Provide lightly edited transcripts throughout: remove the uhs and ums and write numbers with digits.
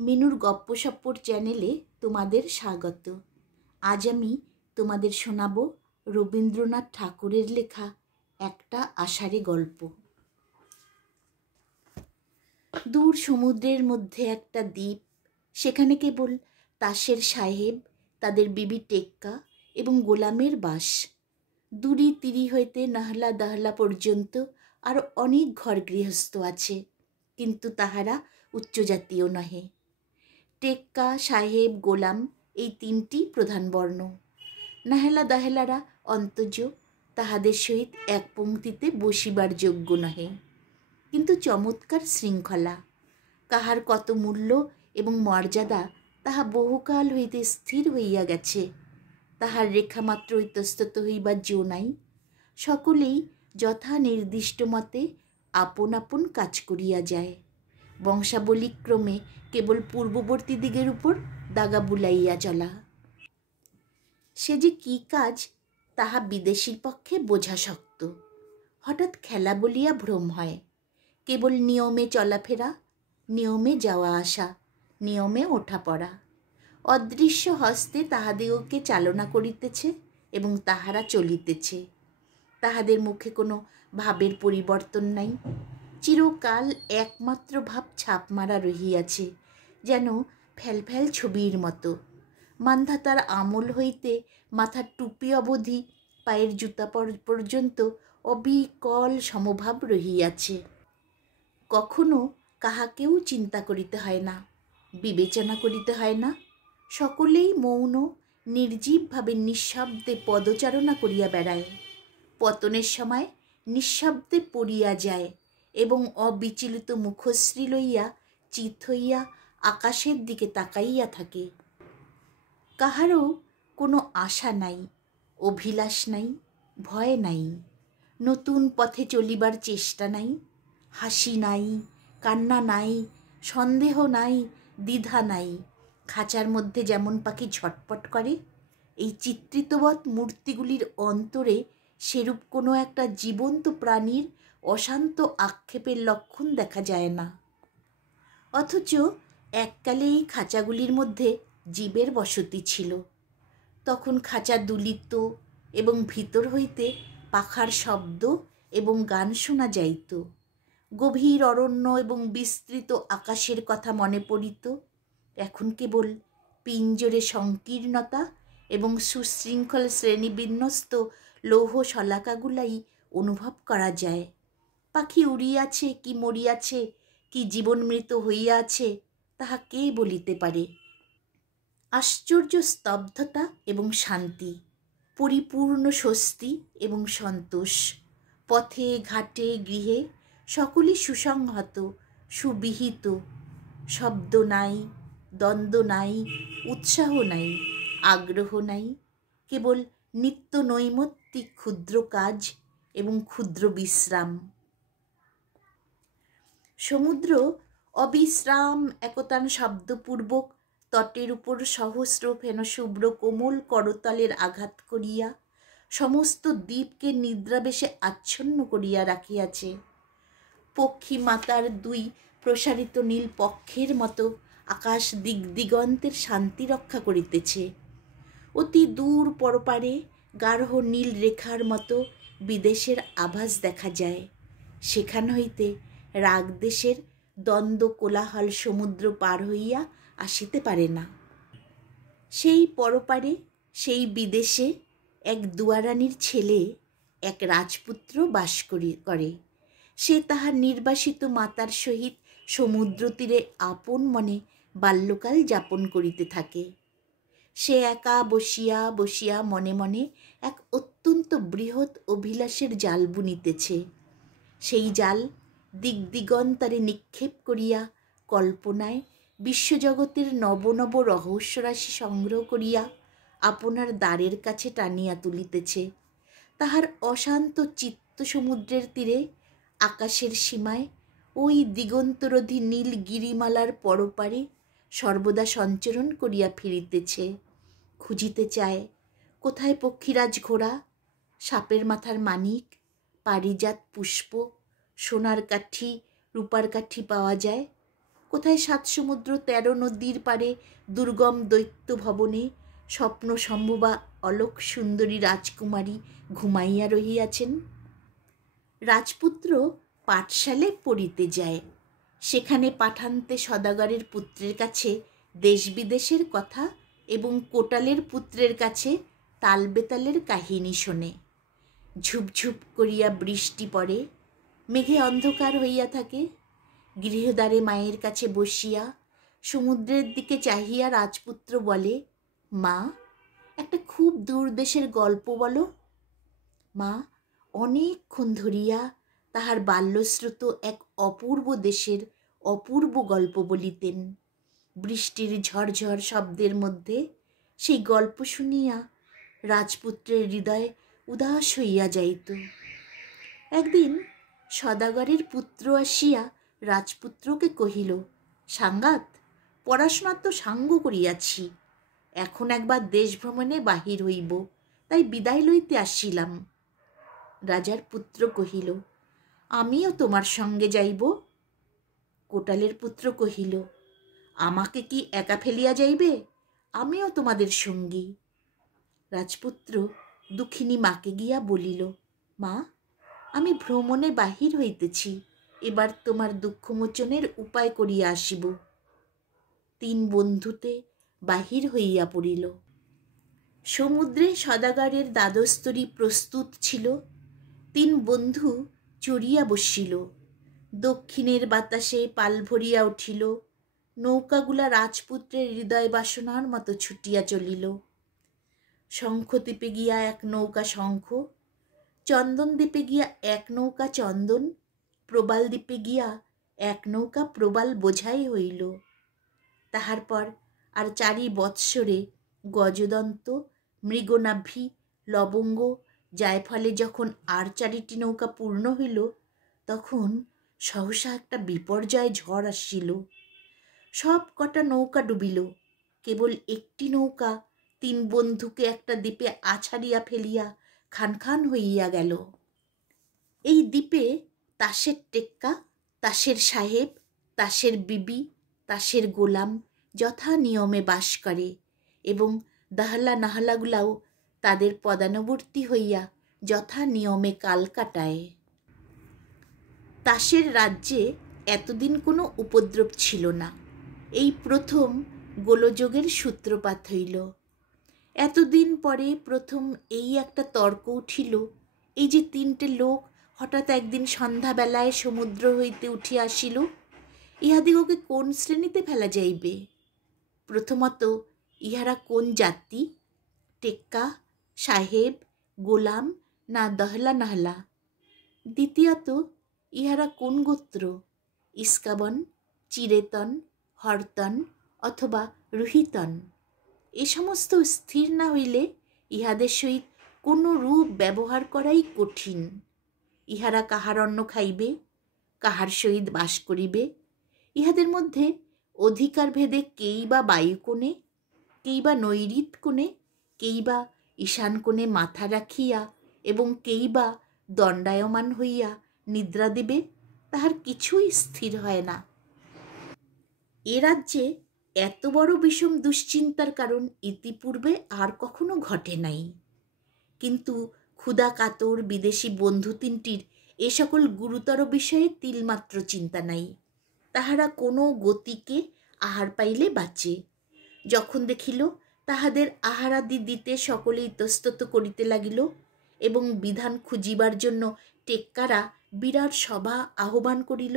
মিনুর গপ্পসপ্পর চ্যানেলে তোমাদের স্বাগত। আজ আমি তোমাদের শোনাব রবীন্দ্রনাথ ঠাকুরের লেখা একটা আষাঢ়ে গল্প। দূর সমুদ্রের মধ্যে একটা দ্বীপ, সেখানে কেবল তাসের সাহেব, তাদের বিবি টেক্কা এবং গোলামের বাস। দূরি তিরি হইতে নাহলা দাহলা পর্যন্ত আরও অনেক ঘর গৃহস্থ আছে, কিন্তু তাহারা উচ্চজাতীয় নহে। টেক্কা, সাহেব, গোলাম এই তিনটি প্রধান বর্ণ। নাহেলা দাহেলারা অন্তজ, তাহাদের সহিত এক পংক্তিতে বসিবার যোগ্য নহে, কিন্তু চমৎকার শৃঙ্খলা। কাহার কত মূল্য এবং মর্যাদা তাহা বহুকাল হইতে স্থির হইয়া গেছে, তাহার রেখামাত্র ইতস্তত হইবার জো নাই। সকলেই যথা নির্দিষ্ট মতে আপন আপন কাজ করিয়া যায়। বংশাবলীক্রমে কেবল পূর্ববর্তী দিগের উপর দাগা বুলাইয়া চলা। সে যে কি কাজ তাহা বিদেশীর পক্ষে বোঝা শক্ত। হঠাৎ খেলা বলিয়া ভ্রম হয়। কেবল নিয়মে চলাফেরা, নিয়মে যাওয়া আসা, নিয়মে ওঠা পড়া। অদৃশ্য হস্তে তাহাদিগকে চালনা করিতেছে এবং তাহারা চলিতেছে। তাহাদের মুখে কোনো ভাবের পরিবর্তন নাই। চিরকাল একমাত্র ভাব ছাপ মারা রহিয়াছে, যেন ফ্যালফ্যাল ছবির মতো। মান্ধাতার আমল হইতে মাথার টুপি অবধি পায়ের জুতা পর্যন্ত অবিকল সমভাব রহিয়াছে। কখনো কাহাকেও চিন্তা করিতে হয় না, বিবেচনা করিতে হয় না। সকলেই মৌন নির্জীবভাবে নিঃশব্দে পদচারণা করিয়া বেড়ায়। পতনের সময় নিঃশব্দে পড়িয়া যায় এবং অবিচলিত মুখশ্রী লইয়া চিত হইয়া আকাশের দিকে তাকাইয়া থাকে। কাহারও কোনো আশা নাই, অভিলাষ নাই, ভয় নাই। নতুন পথে চলিবার চেষ্টা নাই, হাসি নাই, কান্না নাই, সন্দেহ নাই, দ্বিধা নাই। খাঁচার মধ্যে যেমন পাখি ঝটপট করে, এই চিত্রিতবৎ মূর্তিগুলির অন্তরে সেরূপ কোনো একটা জীবন্ত প্রাণীর অশান্ত আক্ষেপের লক্ষণ দেখা যায় না। অথচ এককালে এই খাঁচাগুলির মধ্যে জীবের বসতি ছিল। তখন খাঁচা দুলিত এবং ভিতর হইতে পাখার শব্দ এবং গান শোনা যাইত। গভীর অরণ্য এবং বিস্তৃত আকাশের কথা মনে পড়িত। এখন কেবল পিঞ্জরে সংকীর্ণতা এবং সুশৃঙ্খল শ্রেণীবিন্যস্ত লৌহ শলাকাগুলাই অনুভব করা যায়। পাখি উড়িয়াছে কি মরিয়াছে, কি জীবনমৃত হইয়াছে, তাহা কে বলিতে পারে। আশ্চর্য স্তব্ধতা এবং শান্তি, পরিপূর্ণ স্বস্তি এবং সন্তোষ। পথে ঘাটে গৃহে সকলই সুসংহত, সুবিহিত। শব্দ নাই, দ্বন্দ্ব নাই, উৎসাহ নাই, আগ্রহ নাই, কেবল নিত্য নৈমিত্তিক ক্ষুদ্র কাজ এবং ক্ষুদ্র বিশ্রাম। সমুদ্র অবিশ্রাম একতান শব্দপূর্বক তটের উপর সহস্র ফেনশুভ্র কোমল করতলের আঘাত করিয়া সমস্ত দ্বীপকে নিদ্রাবেশে আচ্ছন্ন করিয়া রাখিয়াছে। পক্ষী মাতার দুই প্রসারিত নীল পক্ষের মতো আকাশ দিগদিগন্তের শান্তি রক্ষা করিতেছে। অতি দূর পরপারে গাঢ় নীল রেখার মতো বিদেশের আভাস দেখা যায়। সেখান হইতে রাগদেশের দ্বন্দ্ব কোলাহল সমুদ্র পার হইয়া আসিতে পারে না। সেই পরপারে, সেই বিদেশে এক দুয়ারানির ছেলে, এক রাজপুত্র বাস করে। সে তাহার নির্বাসিত মাতার সহিত সমুদ্র তীরে আপন মনে বাল্যকাল যাপন করিতে থাকে। সে একা বসিয়া বসিয়া মনে মনে এক অত্যন্ত বৃহৎ অভিলাষের জাল বুনিতেছে। সেই জাল দিগদিগন্তারে নিক্ষেপ করিয়া কল্পনায় বিশ্বজগতের নব নব রহস্যরাশি সংগ্রহ করিয়া আপনার দ্বারের কাছে টানিয়া তুলিতেছে। তাহার অশান্ত চিত্ত সমুদ্রের তীরে আকাশের সীমায় ওই দিগন্তরোধী নীল গিরিমালার পরপারে সর্বদা সঞ্চরণ করিয়া ফিরিতেছে। খুঁজিতে চায় কোথায় পক্ষীরাজ ঘোড়া, সাপের মাথার মানিক, পারিজাত পুষ্প, সোনার কাঠি, রূপার কাঠি পাওয়া যায়। কোথায় 7 সমুদ্র 13 নদীর পারে দুর্গম দৈত্য ভবনে স্বপ্ন সম্ভবা অলোক সুন্দরী রাজকুমারী ঘুমাইয়া রহিয়াছেন। রাজপুত্র পাঠশালে পড়িতে যায়। সেখানে পাঠান্তে সদাগরের পুত্রের কাছে দেশ বিদেশের কথা এবং কোটালের পুত্রের কাছে তালবেতালের কাহিনী শোনে। ঝুপঝুপ করিয়া বৃষ্টি পড়ে, মেঘে অন্ধকার হইয়া থাকে। গৃহদ্বারে মায়ের কাছে বসিয়া সমুদ্রের দিকে চাহিয়া রাজপুত্র বলে, মা, একটা খুব দূর দেশের গল্প বলো। মা অনেকক্ষণ ধরিয়া তাহার বাল্যশ্রুত এক অপূর্ব দেশের অপূর্ব গল্প বলিতেন। বৃষ্টির ঝরঝর শব্দের মধ্যে সেই গল্প শুনিয়া রাজপুত্রের হৃদয় উদাস হইয়া যাইত। একদিন সদাগরের পুত্র আসিয়া রাজপুত্রকে কহিল, সাঙ্গাত, পড়াশোনা তো সাঙ্গ করিয়াছি, এখন একবার দেশ ভ্রমণে বাহির হইব, তাই বিদায় লইতে আসিলাম। রাজার পুত্র কহিল, আমিও তোমার সঙ্গে যাইব। কোটালের পুত্র কহিল, আমাকে কি একা ফেলিয়া যাইবে? আমিও তোমাদের সঙ্গী। রাজপুত্র দুঃখিনী মাকে গিয়া বলিল, মা, আমি ভ্রমণে বাহির হইতেছি, এবার তোমার দুঃখমোচনের উপায় করিয়া আসিব। 3 বন্ধুতে বাহির হইয়া পড়িল। সমুদ্রে সদাগরের দ্বাদস্তরী প্রস্তুত ছিল। 3 বন্ধু চড়িয়া বসিল। দক্ষিণের বাতাসে পাল ভরিয়া উঠিল। নৌকাগুলা রাজপুত্রের হৃদয় বাসনার মতো ছুটিয়া চলিল। শঙ্খদ্বীপে গিয়া এক নৌকা শঙ্খ, চন্দনদ্বীপে গিয়া এক নৌকা চন্দন, প্রবাল দ্বীপে গিয়া এক নৌকা প্রবাল বোঝাই হইল। তাহার পর আর 4 বৎসরে গজদন্ত, মৃগনাভি, লবঙ্গ, জায়ফলে যখন আর 4টি নৌকা পূর্ণ হইল, তখন সহসা একটা বিপর্যয় ঝড় আসিল। সব কটা নৌকা ডুবিল। কেবল একটি নৌকা 3 বন্ধুকে একটা দ্বীপে আছাড়িয়া ফেলিয়া খান খান হইয়া গেল। এই দ্বীপে তাসের টেক্কা, তাসের সাহেব, তাসের বিবি, তাসের গোলাম যথা নিয়মে বাস করে এবং দাহলা নাহলাগুলাও তাদের পদানুবর্তী হইয়া যথা নিয়মে কাল কাটায়। তাসের রাজ্যে এতদিন কোনো উপদ্রব ছিল না। এই প্রথম গোলযোগের সূত্রপাত হইল। এতদিন পরে প্রথম এই একটা তর্ক উঠিল, এই যে 3টে লোক হঠাৎ একদিন সন্ধ্যাবেলায় সমুদ্র হইতে উঠিয়া আসিল, ইহাদিগকে কোন শ্রেণীতে ফেলা যাইবে? প্রথমত, ইহারা কোন জাতি? টেক্কা, সাহেব, গোলাম না দহলা নাহলা? দ্বিতীয়ত, ইহারা কোন গোত্র? ইস্কাবন, চিরেতন, হরতন অথবা রুহিতন? এ সমস্ত স্থির না হইলে ইহাদের সহিত কোনো রূপ ব্যবহার করাই কঠিন। ইহারা কাহার অন্ন খাইবে, কাহার সহিত বাস করিবে? ইহাদের মধ্যে অধিকার ভেদে কেই বা বায়ুকোণে, কেই বা নৈঋত কোণে, কেই বা ঈশান কোণে মাথা রাখিয়া এবং কেই বা দণ্ডায়মান হইয়া নিদ্রা দিবে, তাহার কিছুই স্থির হয় না। এ রাজ্যে এত বড় বিষম দুশ্চিন্তার কারণ ইতিপূর্বে আর কখনো ঘটে নাই। কিন্তু ক্ষুধা কাতর বিদেশি বন্ধু 3টির এ সকল গুরুতর বিষয়ে তিলমাত্র চিন্তা নাই। তাহারা কোনো গতিকে আহার পাইলে বাঁচে। যখন দেখিল তাহাদের আহারাদি দিতে সকলে ইতস্তত করিতে লাগিল এবং বিধান খুঁজিবার জন্য টেক্কারা বিরাট সভা আহ্বান করিল,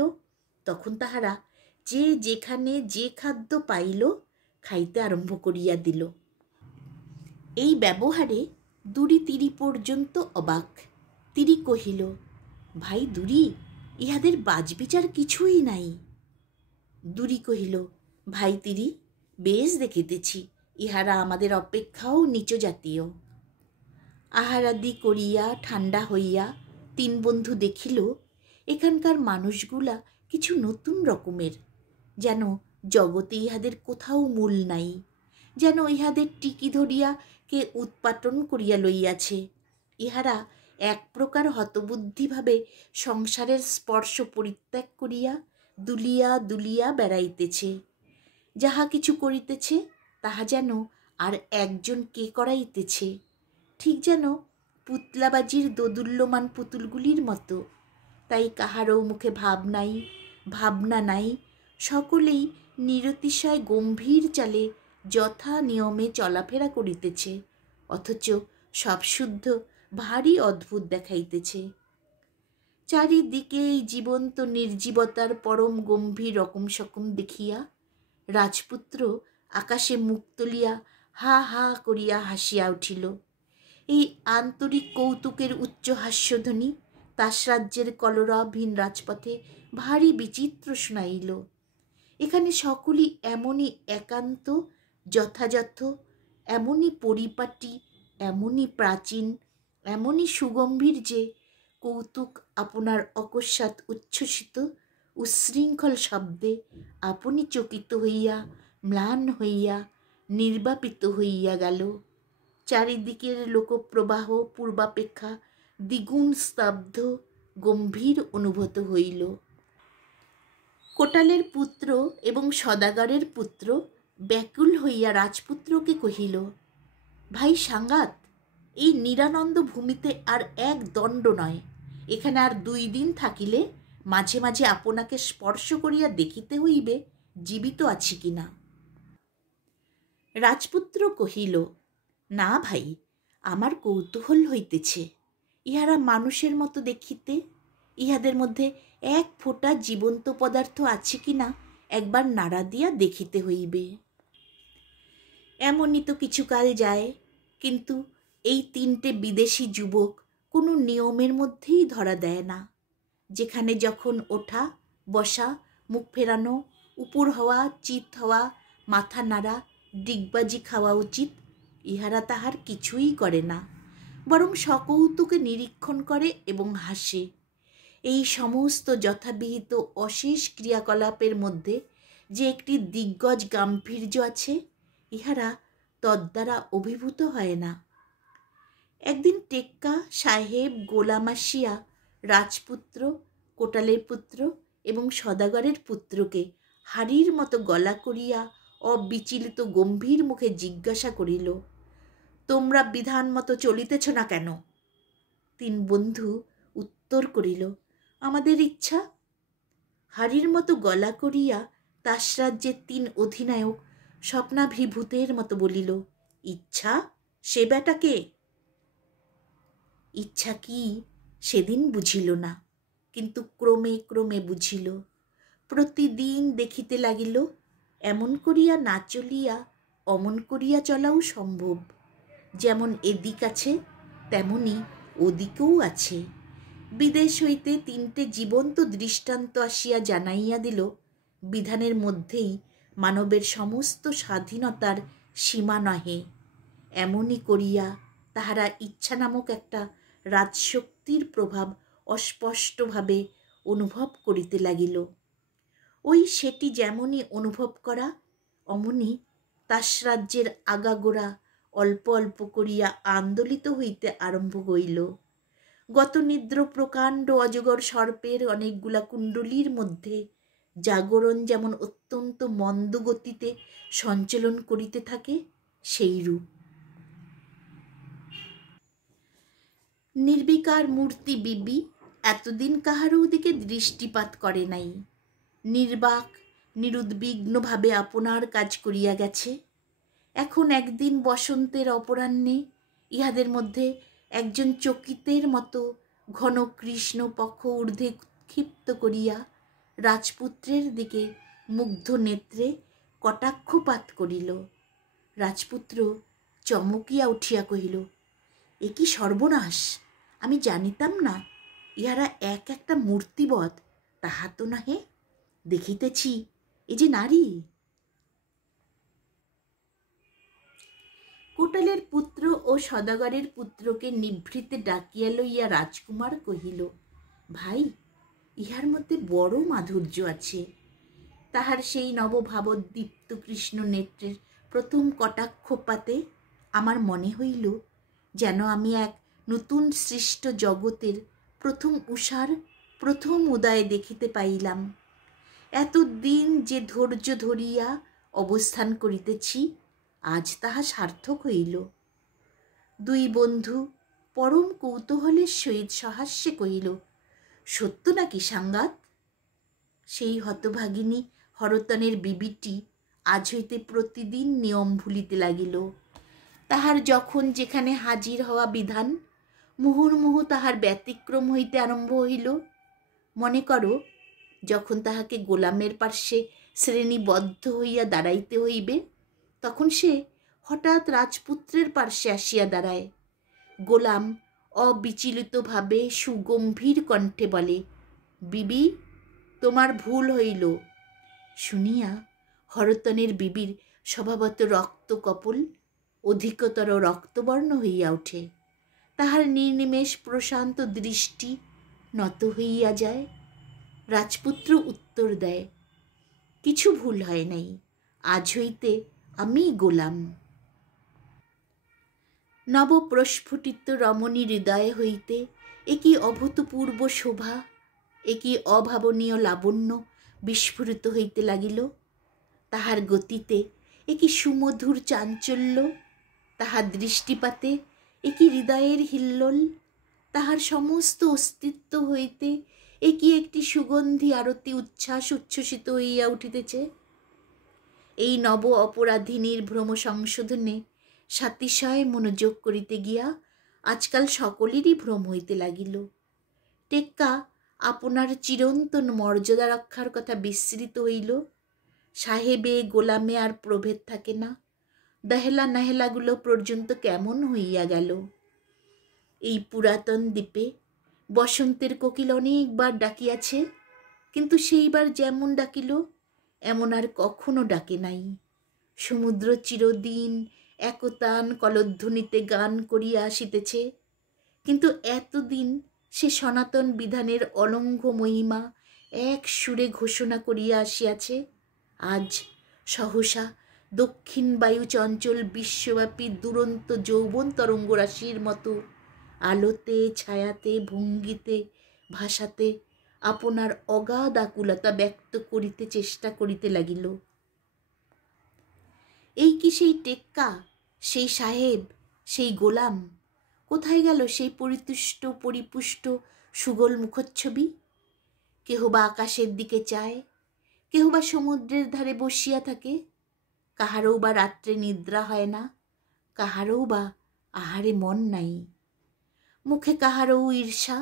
তখন তাহারা যে যেখানে যে খাদ্য পাইল খাইতে আরম্ভ করিয়া দিল। এই ব্যবহারে দুরি তিরি পর্যন্ত অবাক। তিরি কহিল, ভাই দুরি, ইহাদের বাজবিচার কিছুই নাই। দুরি কহিল, ভাই তিরি, বেশ দেখিতেছি, ইহারা আমাদের অপেক্ষাও নিচ জাতীয়। আহারাদি করিয়া ঠান্ডা হইয়া 3 বন্ধু দেখিল এখানকার মানুষগুলা কিছু নতুন রকমের, যেন জগতে ইহাদের কোথাও মূল নাই, যেন ইহাদের টিকি ধরিয়া কে উৎপাটন করিয়া লইয়াছে। ইহারা এক প্রকার হতবুদ্ধিভাবে সংসারের স্পর্শ পরিত্যাগ করিয়া দুলিয়া দুলিয়া বেড়াইতেছে। যাহা কিছু করিতেছে তাহা যেন আর একজন কে করাইতেছে, ঠিক যেন পুতলাবাজির দোদুল্যমান পুতুলগুলির মতো। তাই কাহারও মুখে ভাব নাই, ভাবনা নাই, সকলেই নিরতিশয় গম্ভীর চালে যথা নিয়মে চলাফেরা করিতেছে, অথচ সব শুদ্ধ ভারী অদ্ভুত দেখাইতেছে। চারিদিকে এই জীবন্ত নির্জীবতার পরম গম্ভীর রকম সকম দেখিয়া রাজপুত্র আকাশে মুখ তুলিয়া হা হা করিয়া হাসিয়া উঠিল। এই আন্তরিক কৌতুকের উচ্চ হাস্যধ্বনি তাসরাজ্যের কলরবহীন রাজপথে ভারী বিচিত্র শুনাইল। এখানে সকলই এমনই একান্ত, যথাযথ, এমনই পরিপাটি, এমনই প্রাচীন, এমনই সুগম্ভীর যে কৌতুক আপনার অকস্মাৎ উচ্ছ্বসিত উচ্ছৃঙ্খল শব্দে আপনি চকিত হইয়া, ম্লান হইয়া, নির্বাপিত হইয়া গেল। চারিদিকের লোকপ্রবাহ পূর্বাপেক্ষা দ্বিগুণ স্তব্ধ, গম্ভীর অনুভূত হইল। কোটালের পুত্র এবং সদাগরের পুত্র ব্যাকুল হইয়া রাজপুত্রকে কহিল, ভাই সাঙ্গাত, এই নিরানন্দ ভূমিতে আর এক দণ্ড নয়। এখানে আর 2 দিন থাকিলে মাঝে মাঝে আপনাকে স্পর্শ করিয়া দেখিতে হইবে জীবিত আছি কিনা। রাজপুত্র কহিল, না ভাই, আমার কৌতূহল হইতেছে। ইহারা মানুষের মতো দেখিতে, ইহাদের মধ্যে এক ফোঁটা জীবন্ত পদার্থ আছে কিনা একবার নাড়া দিয়া দেখিতে হইবে। এমনই তো কিছুকাল যায়, কিন্তু এই 3টে বিদেশি যুবক কোনো নিয়মের মধ্যেই ধরা দেয় না। যেখানে যখন ওঠা, বসা, মুখ ফেরানো, উপর হওয়া, চিত হওয়া, মাথা নাড়া, ডিগবাজি খাওয়া উচিত, ইহারা তাহার কিছুই করে না, বরং সকৌতুকে নিরীক্ষণ করে এবং হাসে। এই সমস্ত যথাবিহিত অশেষ ক্রিয়াকলাপের মধ্যে যে একটি দিগ্গজ গাম্ভীর্য আছে, ইহারা তদ্বারা অভিভূত হয় না। একদিন টেক্কা সাহেব গোলাম আসিয়া রাজপুত্র, কোটালের পুত্র এবং সদাগরের পুত্রকে হাড়ির মতো গলা করিয়া অবিচলিত গম্ভীর মুখে জিজ্ঞাসা করিল, তোমরা বিধান মতো চলিতেছ না কেন? 3 বন্ধু উত্তর করিল, আমাদের ইচ্ছা। হাড়ির মতো গলা করিয়া তাসরাজ্যের 3 অধিনায়ক স্বপ্নাভিভূতের মতো বলিল, ইচ্ছা? সে বেটাকে? ইচ্ছা কি সেদিন বুঝিল না, কিন্তু ক্রমে ক্রমে বুঝিল। প্রতিদিন দেখিতে লাগিল, এমন করিয়া না চলিয়া অমন করিয়া চলাও সম্ভব। যেমন এদিক আছে তেমনি ওদিকেও আছে। বিদেশ হইতে 3টে জীবন্ত দৃষ্টান্ত আসিয়া জানাইয়া দিল, বিধানের মধ্যেই মানবের সমস্ত স্বাধীনতার সীমা নহে। এমনই করিয়া তাহারা ইচ্ছা নামক একটা রাজশক্তির প্রভাব অস্পষ্টভাবে অনুভব করিতে লাগিল। ওই সেটি যেমনই অনুভব করা, অমনি তাসরাজ্যের আগাগোড়া অল্প অল্প করিয়া আন্দোলিত হইতে আরম্ভ হইল। গত নিদ্র প্রকাণ্ড অজগর সর্পের অনেকগুলা কুণ্ডলীর মধ্যে জাগরণ যেমন অত্যন্ত মন্দ গতিতে সঞ্চালন করিতে থাকে, সেইরূপ। নির্বিকার মূর্তি বিবি এতদিন কাহারও দিকে দৃষ্টিপাত করে নাই। নির্বাক নিরুদ্বিগ্নভাবে আপনার কাজ করিয়া গেছে। এখন একদিন বসন্তের অপরাহ্নে ইহাদের মধ্যে একজন চকিতের মতো ঘন কৃষ্ণ পক্ষ ঊর্ধ্বে ক্ষিপ্ত করিয়া রাজপুত্রের দিকে মুগ্ধ নেত্রে কটাক্ষপাত করিল। রাজপুত্র চমকিয়া উঠিয়া কহিল, এ কি সর্বনাশ! আমি জানিতাম না ইহারা এক একটা মূর্তিবৎ। তাহা তো নহে, দেখিতেছি এ যে নারী। কোটালের পুত্র ও সদাগরের পুত্রকে নিভৃতে ডাকিয়া লইয়া রাজকুমার কহিল, ভাই, ইহার মধ্যে বড় মাধুর্য আছে। তাহার সেই নবভাবোদ্দীপ্ত কৃষ্ণ নেত্রের প্রথম কটাক্ষপাতে আমার মনে হইল যেন আমি এক নতুন সৃষ্ট জগতের প্রথম উষার প্রথম উদয় দেখিতে পাইলাম। এতদিন যে ধৈর্য ধরিয়া অবস্থান করিতেছি, আজ তাহা সার্থক হইল। দুই বন্ধু পরম কৌতূহলের সহিত সহাস্যে কহিল, সত্য নাকি সাঙ্গাত? সেই হতভাগিনী হরতনের বিবিটি আজ হইতে প্রতিদিন নিয়ম ভুলিতে লাগিল। তাহার যখন যেখানে হাজির হওয়া বিধান, মুহুর্মুহু তাহার ব্যতিক্রম হইতে আরম্ভ হইল। মনে করো, যখন তাহাকে গোলামের পার্শ্বে শ্রেণীবদ্ধ হইয়া দাঁড়াইতে হইবে, তখন সে হঠাৎ রাজপুত্রের পার্শ্বে আসিয়া দাঁড়ায়। গোলাম অবিচলিতভাবে সুগম্ভীর কণ্ঠে বলে, বিবি, তোমার ভুল হইল। শুনিয়া হরতনের বিবির স্বভাবত রক্তকপল অধিকতর রক্তবর্ণ হইয়া ওঠে। তাহার নির্নিমেষ প্রশান্ত দৃষ্টি নত হইয়া যায়। রাজপুত্র উত্তর দেয়, কিছু ভুল হয় নাই, আজ হইতে আমি গোলাম। নবপ্রস্ফুটিত রমণী হৃদয় হইতে একই অভূতপূর্ব শোভা, একই অভাবনীয় লাবণ্য বিস্ফুরিত হইতে লাগিল। তাহার গতিতে একই সুমধুর চাঞ্চল্য, তাহার দৃষ্টিপাতে একই হৃদয়ের হিল্লোল, তাহার সমস্ত অস্তিত্ব হইতে একই একটি সুগন্ধি আরতি উচ্ছ্বাস উচ্ছ্বসিত হইয়া উঠিতেছে। এই নব অপরাধিনীর ভ্রম সংশোধনে সাতিশয় মনোযোগ করিতে গিয়া আজকাল সকলেরই ভ্রম হইতে লাগিল। টেক্কা আপনার চিরন্তন মর্যাদা রক্ষার কথা বিস্মৃত হইল। সাহেবে গোলামে আর প্রভেদ থাকে না। দাহেলা নাহেলাগুলো পর্যন্ত কেমন হইয়া গেল। এই পুরাতন দ্বীপে বসন্তের কোকিল অনেকবার ডাকিয়াছে, কিন্তু সেইবার যেমন ডাকিল এমন আর কখনো ডাকে নাই। সমুদ্র চিরদিন একতান কলধ্বনিতে গান করিয়া আসিতেছে, কিন্তু এতদিন সে সনাতন বিধানের অলঙ্ঘ মহিমা এক সুরে ঘোষণা করিয়া আসিয়াছে। আজ সহসা দক্ষিণ বায়ু চঞ্চল বিশ্বব্যাপী দুরন্ত যৌবন তরঙ্গরাশির মতো আলোতে ছায়াতে ভঙ্গিতে ভাষাতে আপনার অগাধ আকুলতা ব্যক্ত করিতে চেষ্টা করিতে লাগিল। এই কি সেই টেক্কা, সেই সাহেব, সেই গোলাম? কোথায় গেল সেই পরিতুষ্ট পরিপুষ্ট সুগোল মুখচ্ছবি? কেহ বা আকাশের দিকে চায়, কেহ বা সমুদ্রের ধারে বসিয়া থাকে, কাহারও বা রাত্রে নিদ্রা হয় না, কাহারও বা আহারে মন নাই। মুখে কাহারও ঈর্ষা,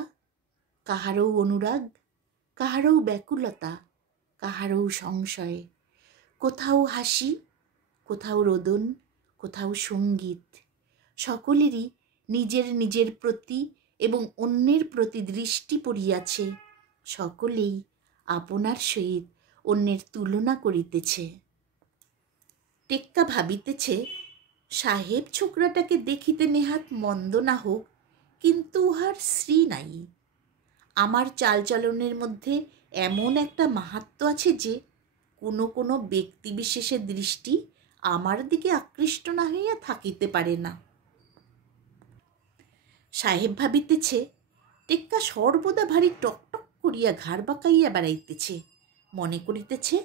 কাহারও অনুরাগ, কাহারও ব্যাকুলতা, কাহারও সংশয়, কোথাও হাসি, কোথাও রোদন, কোথাও সঙ্গীত। সকলেরই নিজের নিজের প্রতি এবং অন্যের প্রতি দৃষ্টি পড়িয়াছে। সকলেই আপনার সহিত অন্যের তুলনা করিতেছে। টেক্কা ভাবিতেছে, সাহেব ছোকরাটাকে দেখিতে নেহাত মন্দ না হোক, কিন্তু উহার শ্রী নাই। আমার চালচলনের মধ্যে এমন একটা মাহাত্ম্য আছে যে কোনো কোনো ব্যক্তিবিশেষের দৃষ্টি আমার দিকে আকৃষ্ট না হইয়া থাকিতে পারে না। সাহেব ভাবিতেছে, টেক্কা সর্বদা ভারী টকটক করিয়া ঘাড় বাঁকাইয়া বেড়াইতেছে। মনে করিতেছে,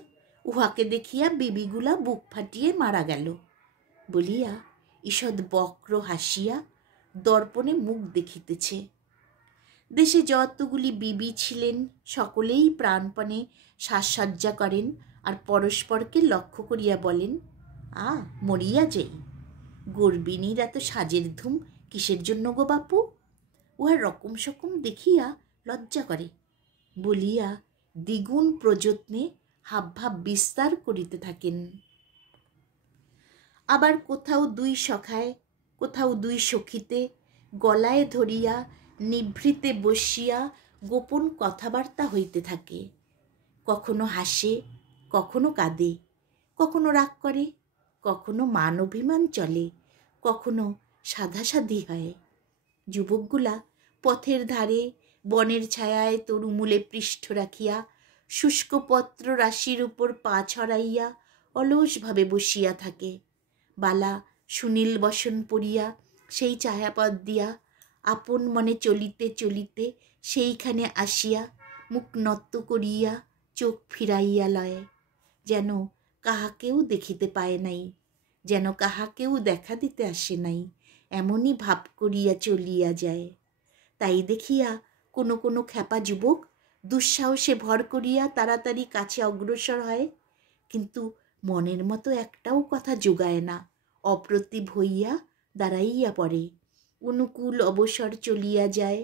উহাকে দেখিয়া বিবিগুলা বুক ফাটিয়ে মারা গেল বলিয়া ঈষৎ বক্র হাসিয়া দর্পণে মুখ দেখিতেছে। দেশে যতগুলি বিবি ছিলেন সকলেই প্রাণপণে সাজসজ্জা করেন আর পরস্পরকে লক্ষ্য করিয়া বলেন, মরিয়া যাই, গর্বিণীর এত সাজের ধুম কিসের জন্য গো বাপু? উহার রকম সকম দেখিয়া লজ্জা করে বলিয়া দ্বিগুণ প্রযত্নে হাবভাব বিস্তার করিতে থাকেন। আবার কোথাও দুই সখায়, কোথাও দুই সখীতে গলায় ধরিয়া নিভৃতে বসিয়া গোপন কথাবার্তা হইতে থাকে। কখনো হাসে, কখনো কাঁদে, কখনো রাগ করে, কখনো মান অভিমান চলে, কখনো সাধাসাধি হয়। যুবকগুলা পথের ধারে বনের ছায়ায় তরুমূলে পৃষ্ঠ রাখিয়া শুষ্ক পত্র রাশির উপর পা ছড়াইয়া অলসভাবে বসিয়া থাকে। বালা সুনীল বসন পড়িয়া সেই ছায়াপথ দিয়া আপন মনে চলিতে চলিতে সেইখানে আসিয়া মুখ নত করিয়া চোখ ফিরাইয়া লয়, যেন কাহাকেও দেখিতে পায় নাই, যেন কাহাকেও দেখা দিতে আসে নাই, এমনই ভাব করিয়া চলিয়া যায়। তাই দেখিয়া কোনো কোনো খ্যাপা যুবক দুঃসাহসে ভর করিয়া তাড়াতাড়ি কাছে অগ্রসর হয়, কিন্তু মনের মতো একটাও কথা জোগায় না, অপ্রতিভ হইয়া দাঁড়াইয়া পড়ে। অনুকূল অবসর চলিয়া যায়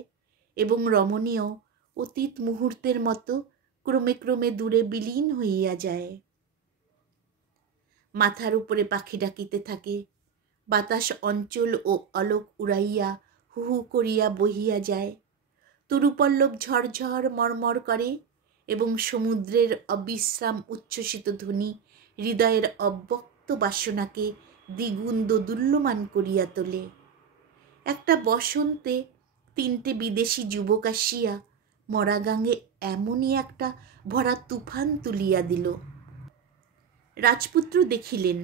এবং রমণীয় অতীত মুহূর্তের মতো ক্রমে ক্রমে দূরে বিলীন হইয়া যায়। মাথার উপরে পাখি ডাকিতে থাকে, বাতাস অঞ্চল ও অলোক উড়াইয়া হু হু করিয়া বহিয়া যায়। তরুপল্লব ঝরঝর মর্মর করে এবং সমুদ্রের অবিশ্রাম উচ্ছ্বসিত ধ্বনি হৃদয়ের অব্যক্ত বাসনাকে দ্বিগুণ দোদুল্যমান করিয়া তোলে। একটা বসন্তে 3টে বিদেশি যুবক আসিয়া মরাগাঙ্গে এমনই একটা ভরা তুফান তুলিয়া দিল। রাজপুত্র দেখিলেন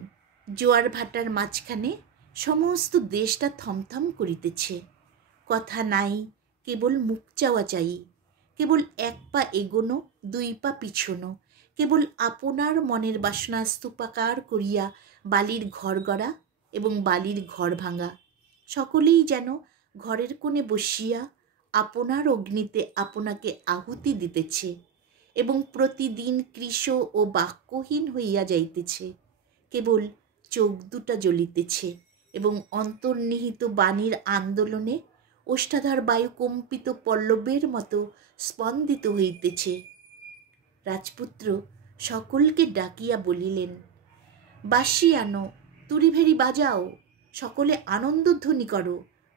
জোয়ার ভাটার মাঝখানে সমস্ত দেশটা থমথম করিতেছে। কথা নাই, কেবল মুখ চাওয়া চাই, কেবল 1 পা এগোনো 2 পা পিছনো, কেবল আপনার মনের বাসনা স্তূপাকার করিয়া বালির ঘর গড়া এবং বালির ঘর ভাঙা। সকলেই যেন ঘরের কোণে বসিয়া আপনার অগ্নিতে আপনাকে আহুতি দিতেছে এবং প্রতিদিন কৃশ ও বাক্যহীন হইয়া যাইতেছে। কেবল চোখ দুটা জ্বলিতেছে এবং অন্তর্নিহিত বাণীর আন্দোলনে ওষ্ঠাধর বায়ু কম্পিত পল্লবের মতো স্পন্দিত হইতেছে। রাজপুত্র সকলকে ডাকিয়া বলিলেন, বাঁশি আনো, তুড়িভেড়ি বাজাও, সকলে আনন্দধ্বনি করো,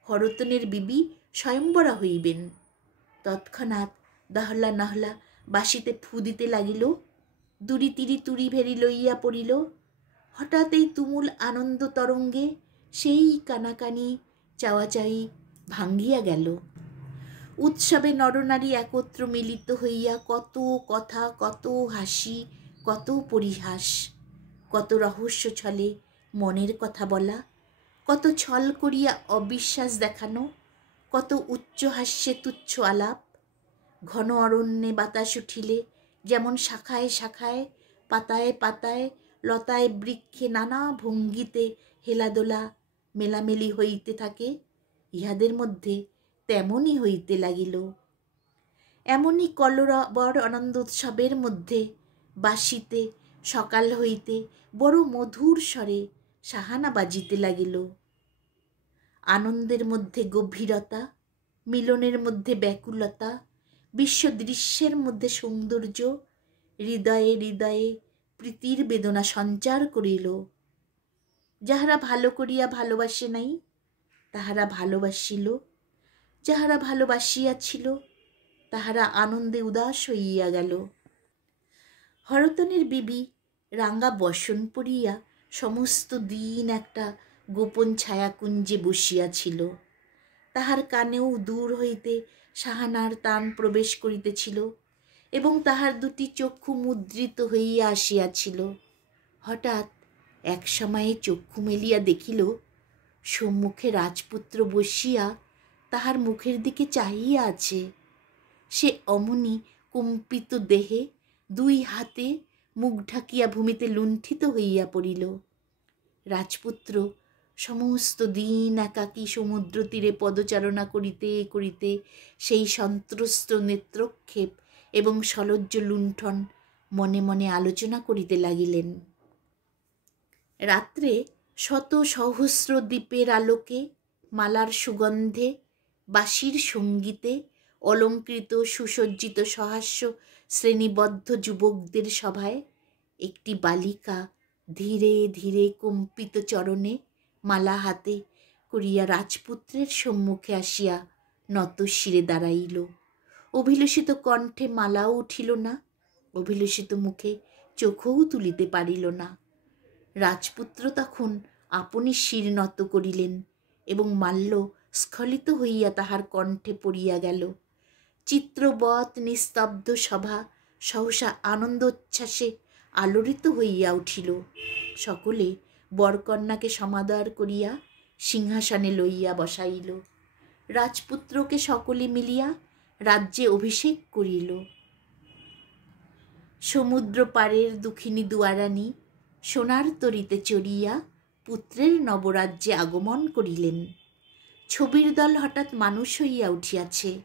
হরতনের বিবি স্বয়ম্বরা হইবেন। তৎক্ষণাৎ দহলা নহলা বাঁশিতে ফু দিতে লাগিল। দুরি তিরি তুড়ি ভেরি লইয়া পড়িল। হঠাৎ এই তুমুল আনন্দ তরঙ্গে সেই কানাকানি চাওয়াচাই ভাঙ্গিয়া গেল। উৎসবে নরনারী একত্র মিলিত হইয়া কত কথা, কত হাসি, কত পরিহাস, কত রহস্য ছলে মনের কথা বলা, কত ছল করিয়া অবিশ্বাস দেখানো, কত উচ্চ হাস্যে তুচ্ছ আলাপ। ঘন অরণ্যে বাতাস উঠিলে যেমন শাখায় শাখায়, পাতায় পাতায়, লতায় বৃক্ষে নানা ভঙ্গিতে হেলাদোলা মেলামেলি হইতে থাকে, ইহাদের মধ্যে তেমনই হইতে লাগিল। এমনই কলরবর আনন্দোৎসবের মধ্যে বাঁশিতে সকাল হইতে বড় মধুর স্বরে সাহানা বাজিতে লাগিল। আনন্দের মধ্যে গভীরতা, মিলনের মধ্যে ব্যাকুলতা, বিশ্ব দৃশ্যের মধ্যে সৌন্দর্য, হৃদয়ে হৃদয়ে প্রীতির বেদনা সঞ্চার করিল। যাহারা ভালো করিয়া ভালোবাসে নাই তাহারা ভালোবাসিল, যাহারা ভালোবাসিয়াছিল তাহারা আনন্দে উদাস হইয়া গেল। হরতনের বিবি রাঙ্গা বসন পড়িয়া সমস্ত দিন একটা গোপন ছায়াকুঞ্জে বসিয়াছিল। তাহার কানেও দূর হইতে সাহানার তান প্রবেশ করিতেছিল এবং তাহার 2টি চক্ষু মুদ্রিত হইয়া আসিয়াছিল। হঠাৎ এক সময়ে চক্ষু মেলিয়া দেখিল সম্মুখে রাজপুত্র বসিয়া তাহার মুখের দিকে চাহিয়া আছে। সে অমনি কম্পিত দেহে 2 হাতে মুখ ঢাকিয়া ভূমিতে লুণ্ঠিত হইয়া পড়িল। রাজপুত্র সমস্ত দিন একাকী সমুদ্র তীরে পদচারণা করিতে করিতে সেই সন্ত্রস্ত নেত্রক্ষেপ এবং সলজ্জ লুণ্ঠন মনে মনে আলোচনা করিতে লাগিলেন। রাত্রে শত সহস্র দ্বীপের আলোকে, মালার সুগন্ধে, বাঁশির সঙ্গীতে অলঙ্কৃত সুসজ্জিত সহাস্য শ্রেণীবদ্ধ যুবকদের সভায় একটি বালিকা ধীরে ধীরে কম্পিত চরণে মালা হাতে করিয়া রাজপুত্রের সম্মুখে আসিয়া নত শিরে দাঁড়াইল। অভিলষিত কণ্ঠে মালাও উঠিল না, অভিলষিত মুখে চোখও তুলিতে পারিল না। রাজপুত্র তখন আপনি শির নত করিলেন এবং মাল্য স্খলিত হইয়া তাহার কণ্ঠে পড়িয়া গেল। চিত্রবৎ নিস্তব্ধ সভা সহসা আনন্দোচ্ছ্বাসে আলোড়িত হইয়া উঠিল। সকলে বরকন্যাকে সমাদর করিয়া সিংহাসনে লইয়া বসাইল। রাজপুত্রকে সকলে মিলিয়া রাজ্যে অভিষেক করিল। সমুদ্র পাড়ের দুঃখিনী দুয়ারানী সোনার তরিতে চড়িয়া পুত্রের নবরাজ্যে আগমন করিলেন। ছবির দল হঠাৎ মানুষ হইয়া উঠিয়াছে।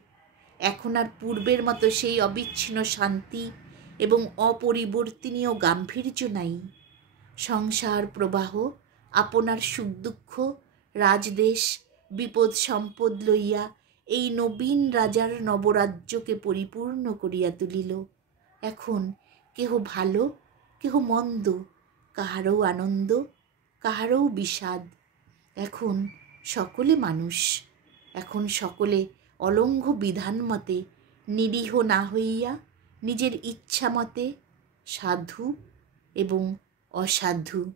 এখন আর পূর্বের মতো সেই অবিচ্ছিন্ন শান্তি এবং অপরিবর্তনীয় গাম্ভীর্য নাই। সংসার প্রবাহ আপনার সুখ দুঃখ, রাজদেশ, বিপদ সম্পদ লইয়া এই নবীন রাজার নবরাজ্যকে পরিপূর্ণ করিয়া তুলিল। এখন কেহ ভালো, কেহ মন্দ, কাহারও আনন্দ, কাহারও বিষাদ। এখন সকলে মানুষ, এখন সকলে অলঙ্ঘ বিধান মতে নিরীহ না হইয়া নিজের ইচ্ছা মতে সাধু এবং অসাধু